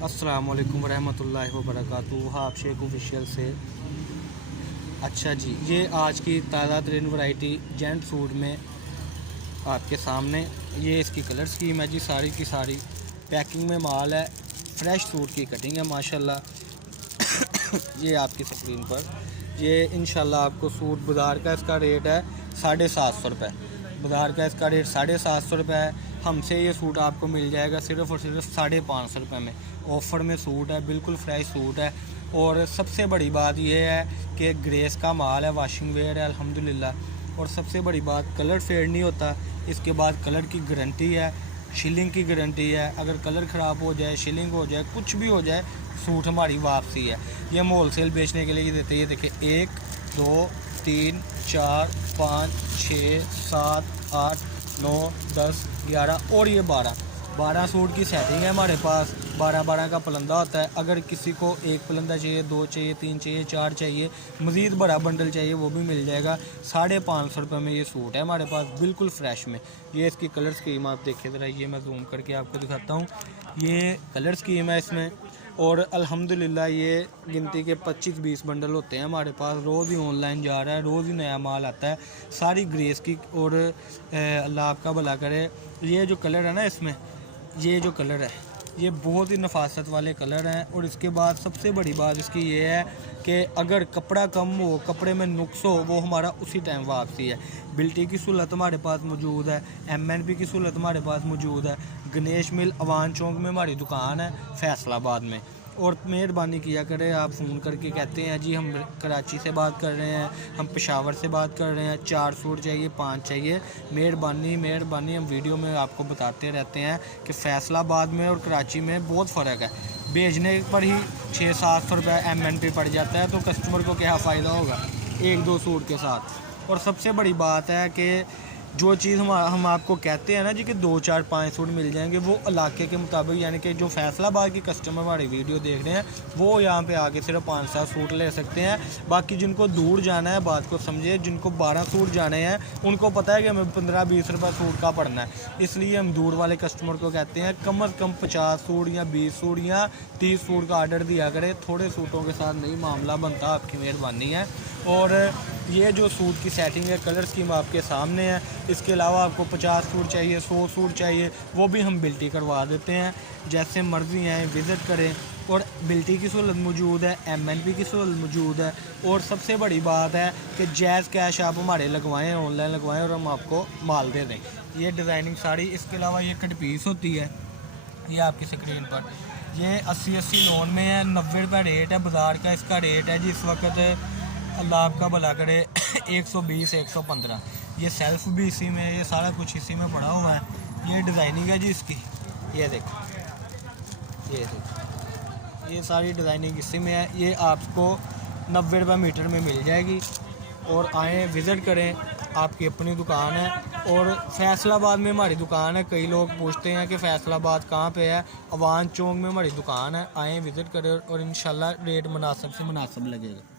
अस्सलामुअलैकुम वरहमतुल्लाहि वबरकातुहू। आप शेख ऑफिशियल से। अच्छा जी, ये आज की ताज़ा तरीन वैरायटी जेंट सूट में आपके सामने ये इसकी कलर स्कीम है जी। सारी की सारी पैकिंग में माल है, फ्रेश सूट की कटिंग है माशाल्लाह। ये आपकी स्क्रीन पर ये इंशाल्लाह आपको सूट बाज़ार का इसका रेट है 750 रुपये। बाज़ार का इसका रेट 750 रुपये है। हमसे ये सूट आपको मिल जाएगा सिर्फ़ और सिर्फ 550 रुपये में। ऑफ़र में सूट है, बिल्कुल फ्रेश सूट है। और सबसे बड़ी बात यह है कि ग्रेस का माल है, वॉशिंग वेयर है अल्हम्दुलिल्लाह। और सबसे बड़ी बात कलर फेड नहीं होता। इसके बाद कलर की गारंटी है, शिलिंग की गारंटी है। अगर कलर ख़राब हो जाए, शिलिंग हो जाए, कुछ भी हो जाए, सूट हमारी वापसी है। ये हम होल सेल बेचने के लिए ये देते हैं। ये देखिए 1 2 3 4 5 6 7 8 9 10 11 और ये 12 सूट की सेटिंग है हमारे पास। 12 का पलंदा होता है। अगर किसी को एक पलंदा चाहिए, 2 चाहिए, 3 चाहिए, 4 चाहिए, मज़ीद बड़ा बंडल चाहिए, वो भी मिल जाएगा। 550 रुपये में ये सूट है हमारे पास, बिल्कुल फ्रेश में। ये इसकी कलर स्कीम आप देखें ज़रा, ये मैं जूम करके आपको दिखाता हूँ। ये कलर स्कीम है इसमें। और अल्हम्दुलिल्लाह ये गिनती के 25-20 बंडल होते हैं हमारे पास। रोज़ ही ऑनलाइन जा रहा है, रोज़ ही नया माल आता है, सारी ग्रेस की। और अल्लाह आपका भला करे। ये जो कलर है ना इसमें, ये जो कलर है ये बहुत ही नफासत वाले कलर हैं। और इसके बाद सबसे बड़ी बात इसकी ये है कि अगर कपड़ा कम हो, कपड़े में नुक्स हो, वो हमारा उसी टाइम वापसी है। बिल्टी की सहूलत हमारे पास मौजूद है, MNP की सहूलत हमारे पास मौजूद है। गणेश मिल अवान चौक में हमारी दुकान है, फैसलाबाद में। और मेहरबानी किया करें, आप फ़ोन करके कहते हैं जी हम कराची से बात कर रहे हैं, हम पेशावर से बात कर रहे हैं, 4 सूट चाहिए, 5 चाहिए, मेहरबानी हम वीडियो में आपको बताते रहते हैं कि फ़ैसलाबाद में और कराची में बहुत फ़र्क है। भेजने पर ही 600-700 रुपये MNP पड़ जाता है, तो कस्टमर को क्या फ़ायदा होगा 1-2 सूट के साथ। और सबसे बड़ी बात है कि जो चीज़ हम आपको कहते हैं ना जी कि 2 4 5 सूट मिल जाएंगे, वो इलाके के मुताबिक, यानी कि जो फैसलाबाद के कस्टमर हमारी वीडियो देख रहे हैं वो यहाँ पे आके सिर्फ 5-7 सूट ले सकते हैं। बाकी जिनको दूर जाना है, बात को समझे, जिनको 12 सूट जाने हैं उनको पता है कि हमें 15-20 रुपये सूट का पड़ना है। इसलिए हम दूर वाले कस्टमर को कहते हैं कम अज़ कम 50 सूट या 20 सूट या 30 सूट का आर्डर दिया करें। थोड़े सूटों के साथ नहीं मामला बनता, आपकी मेहरबानी है। और ये जो सूट की सेटिंग है, कलर स्कीम आपके सामने है। इसके अलावा आपको 50 सूट चाहिए, 100 सूट चाहिए, वो भी हम बिल्टी करवा देते हैं। जैसे मर्ज़ी हैं विज़िट करें। और बिल्टी की सहूलत मौजूद है, MNP की सहूलत मौजूद है। और सबसे बड़ी बात है कि जैज़ कैश आप हमारे लगवाएं, ऑनलाइन लगवाएं और हम आपको माल दे दें। ये डिज़ाइनिंग साड़ी। इसके अलावा ये कट पीस होती है, ये आपकी स्क्रीन पर ये 80 लोन में है, 90 रुपये रेट है। बाज़ार का इसका रेट है जी इस वक्त, अल्लाह आपका भला करे, 120-115। ये सेल्फ भी इसी में, ये सारा कुछ इसी में पड़ा हुआ है। ये डिज़ाइनिंग है जी इसकी, ये देखो, ये सारी डिज़ाइनिंग इसी में है। ये आपको 90 रुपये मीटर में मिल जाएगी। और आएँ विज़िट करें, आपकी अपनी दुकान है। और फैसलाबाद में हमारी दुकान है। कई लोग पूछते हैं कि फैसलाबाद कहाँ पे है, अवान चौक में हमारी दुकान है। आएँ विज़िट करें और इंशाल्लाह रेट मुनासिब से मुनासिब लगेगा।